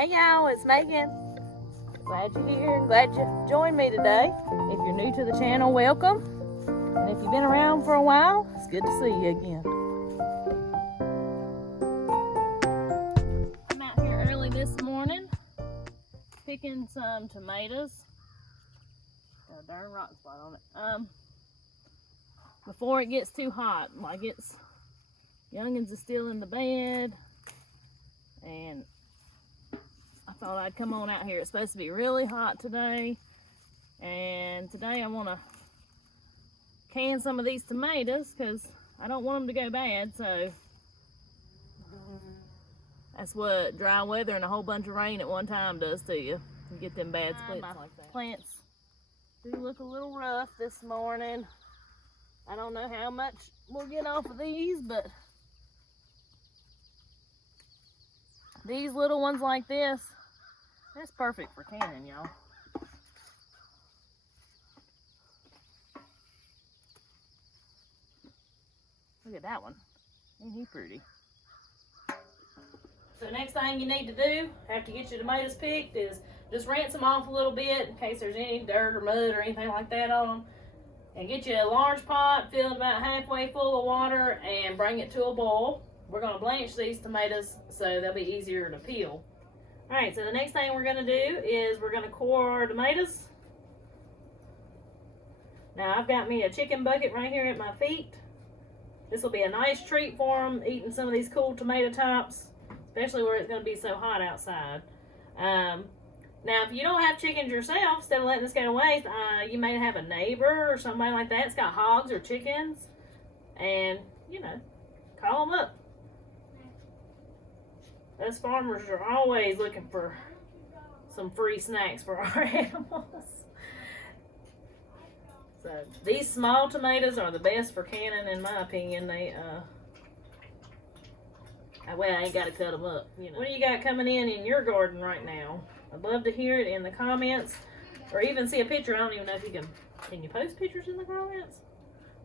Hey y'all, it's Megan. Glad you're here. Glad you joined me today. If you're new to the channel, welcome. And if you've been around for a while, it's good to see you again. I'm out here early this morning picking some tomatoes. Got a darn rock spot on it. Before it gets too hot, like youngins are still in the bed, and I thought I'd come on out here. It's supposed to be really hot today, and today I want to can some of these tomatoes because I don't want them to go bad. So that's what dry weather and a whole bunch of rain at one time does to you. You get them bad splits like that. Plants do look a little rough this morning. I don't know how much we'll get off of these, but these little ones like this, that's perfect for canning, y'all. Look at that one. Ain't he pretty? So next thing you need to do after you get your tomatoes picked is just rinse them off a little bit in case there's any dirt or mud or anything like that on them. And get you a large pot, fill it about halfway full of water, and bring it to a boil. We're going to blanch these tomatoes so they'll be easier to peel. Alright, so the next thing we're going to do is we're going to core our tomatoes. Now I've got me a chicken bucket right here at my feet. This will be a nice treat for them, eating some of these cool tomato tops, especially where it's going to be so hot outside. Now, if you don't have chickens yourself, instead of letting this go to waste, you may have a neighbor or somebody like that that's got hogs or chickens, and, you know, call them up. Us farmers are always looking for some free snacks for our animals. So, these small tomatoes are the best for canning, in my opinion. They, well, I ain't got to cut them up. You know. What do you got coming in your garden right now? I'd love to hear it in the comments, or even see a picture. I don't even know if you can you post pictures in the comments?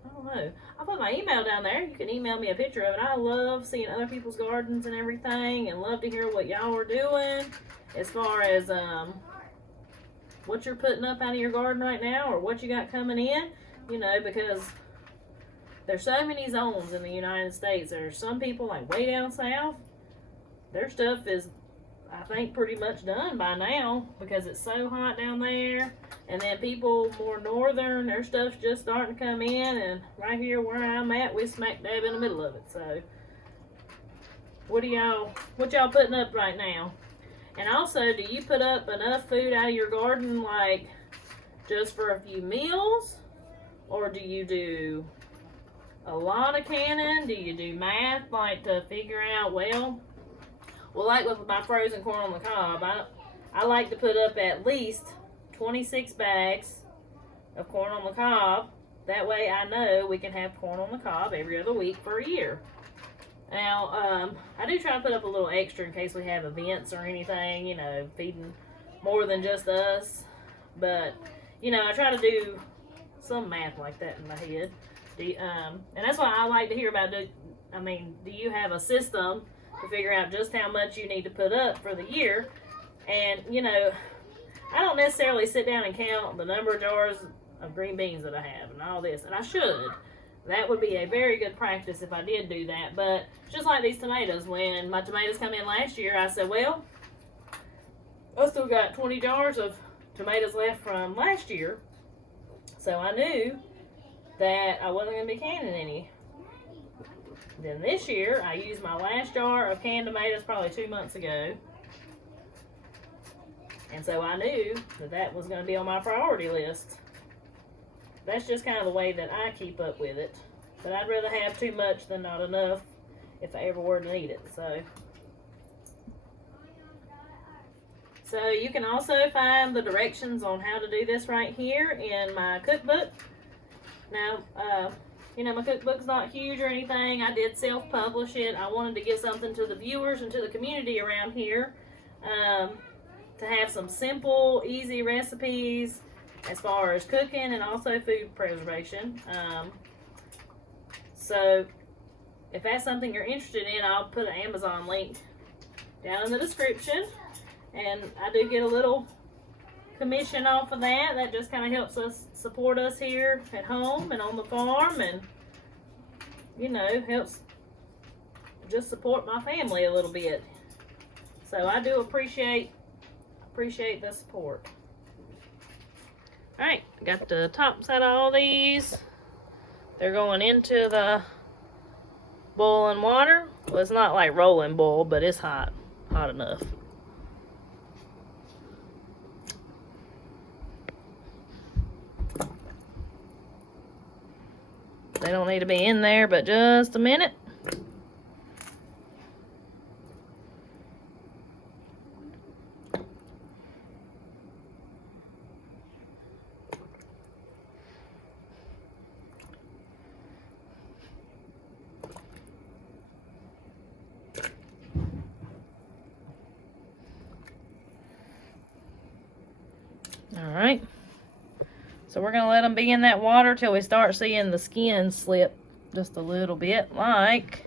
I don't know. I'll put my email down there. You can email me a picture of it. I love seeing other people's gardens and everything, and love to hear what y'all are doing as far as what you're putting up out of your garden right now, or what you got coming in, you know, because there's so many zones in the United States. There's some people like way down south, their stuff is, I think, pretty much done by now because it's so hot down there. And then people more northern, their stuff's just starting to come in, and right here where I'm at, we smack dab in the middle of it. So what y'all putting up right now? And also, do you put up enough food out of your garden, like just for a few meals, or do you do a lot of canning? Do you do math, like to figure out, well, like with my frozen corn on the cob, I like to put up at least 26 bags of corn on the cob. That way I know we can have corn on the cob every other week for a year. Now, I do try to put up a little extra in case we have events or anything, you know, feeding more than just us. But, you know, I try to do some math like that in my head. And that's why I like to hear about, do you have a system to figure out just how much you need to put up for the year? And, you know, I don't necessarily sit down and count the number of jars of green beans that I have and all this, and I should. That would be a very good practice if I did do that. But just like these tomatoes, when my tomatoes come in last year, I said, well, I still got 20 jars of tomatoes left from last year, so I knew that I wasn't going to be canning any. Then this year, I used my last jar of canned tomatoes probably 2 months ago. And so I knew that was going to be on my priority list. That's just kind of the way that I keep up with it. But I'd rather have too much than not enough if I ever were to need it. So you can also find the directions on how to do this right here in my cookbook. Now, you know, my cookbook's not huge or anything. I did self-publish it. I wanted to give something to the viewers and to the community around here to have some simple, easy recipes as far as cooking and also food preservation. So if that's something you're interested in, I'll put an Amazon link down in the description. And I do get a little commission off of that. That just kind of helps us support us here at home and on the farm, and you know, helps just support my family a little bit. So I do appreciate the support. Alright, got the tops out of all these. They're going into the boiling water. Well, it's not like rolling boil, but it's hot enough. They don't need to be in there but just a minute. Alright, so we're going to let them be in that water till we start seeing the skin slip just a little bit, like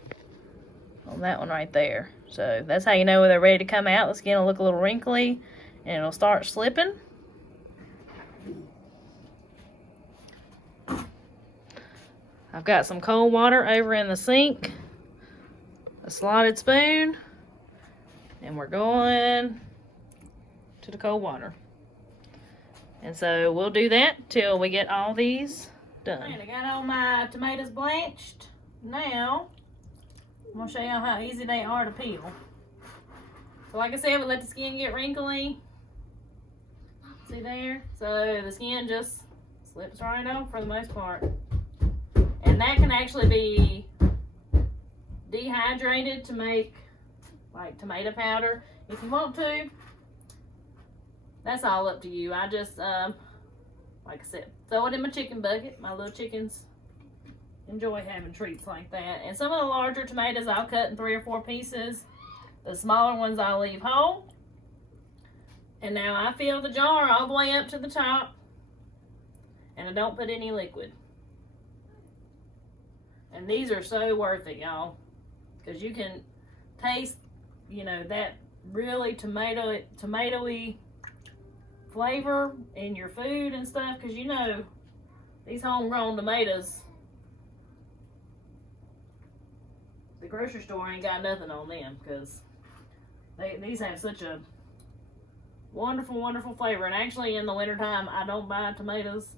on that one right there. So that's how you know when they're ready to come out. The skin will look a little wrinkly and it'll start slipping. I've got some cold water over in the sink, a slotted spoon, and we're going to the cold water. And so we'll do that till we get all these done. Right, I got all my tomatoes blanched. Now, I'm going to show you how easy they are to peel. So like I said, we let the skin get wrinkly. See there? So the skin just slips right off for the most part. And that can actually be dehydrated to make like tomato powder if you want to. That's all up to you. I just, like I said, throw it in my chicken bucket. My little chickens enjoy having treats like that. And some of the larger tomatoes I'll cut in 3 or 4 pieces. The smaller ones I'll leave whole. And now I fill the jar all the way up to the top. And I don't put any liquid. And these are so worth it, y'all. Because you can taste, you know, that really tomatoey flavor in your food and stuff, because you know these homegrown tomatoes, the grocery store ain't got nothing on them, because these have such a wonderful flavor. And actually in the wintertime I don't buy tomatoes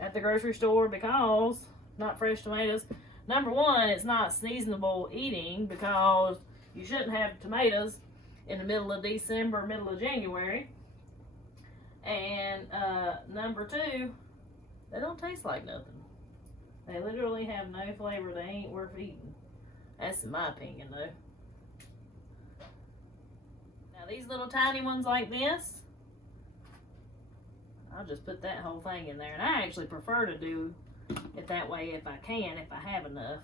at the grocery store because not fresh tomatoes. Number one, it's not seasonable eating because you shouldn't have tomatoes in the middle of December, middle of January. And number two, they don't taste like nothing. They literally have no flavor. They ain't worth eating. That's in my opinion, though. Now these little tiny ones like this, I'll just put that whole thing in there. And I actually prefer to do it that way if I can, if I have enough.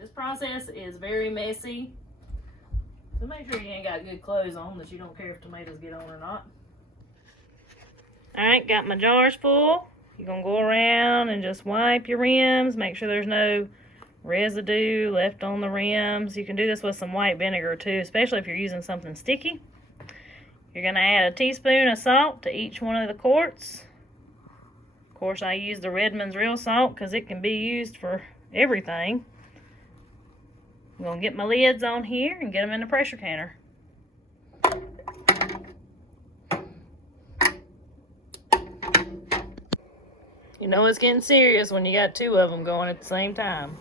This process is very messy. So make sure you ain't got good clothes on, that you don't care if tomatoes get on or not. Alright, got my jars full. You're going to go around and just wipe your rims. Make sure there's no residue left on the rims. You can do this with some white vinegar too, especially if you're using something sticky. You're going to add a teaspoon of salt to each one of the quarts. Of course, I use the Redmond's real salt because it can be used for everything. I'm going to get my lids on here and get them in the pressure canner. You know it's getting serious when you got 2 of them going at the same time.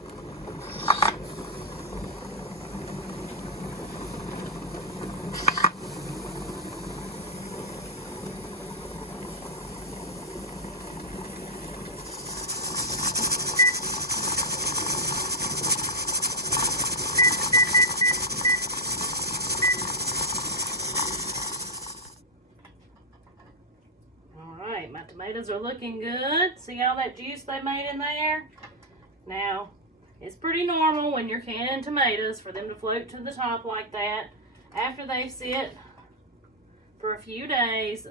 My tomatoes are looking good. See all that juice they made in there? Now, it's pretty normal when you're canning tomatoes for them to float to the top like that. After they sit for a few days,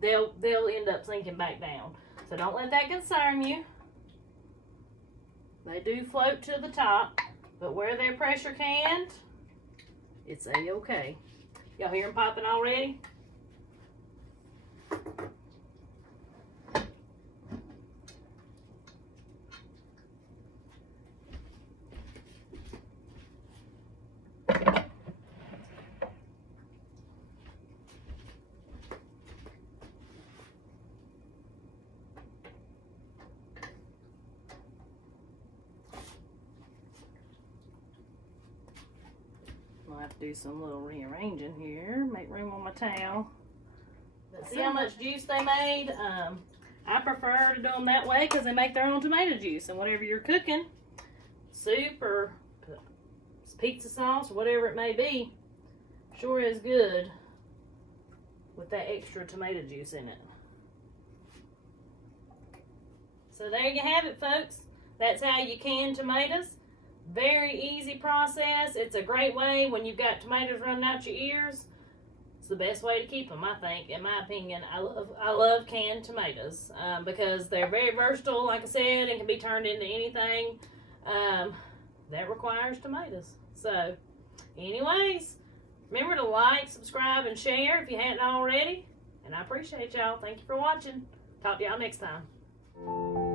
they'll end up sinking back down. So don't let that concern you. They do float to the top, but where they're pressure canned, it's a-okay. Y'all hear them popping already? I'll have to do some little rearranging here, make room on my towel. But see how much juice they made? I prefer to do them that way because they make their own tomato juice. And whatever you're cooking, soup or pizza sauce, or whatever it may be, sure is good with that extra tomato juice in it. So there you have it, folks. That's how you can tomatoes. Very easy process. It's a great way when you've got tomatoes running out your ears. It's the best way to keep them, I think, in my opinion. I love canned tomatoes because they're very versatile, like I said, and can be turned into anything that requires tomatoes. So, anyways, remember to like, subscribe, and share if you hadn't already. And I appreciate y'all. Thank you for watching. Talk to y'all next time.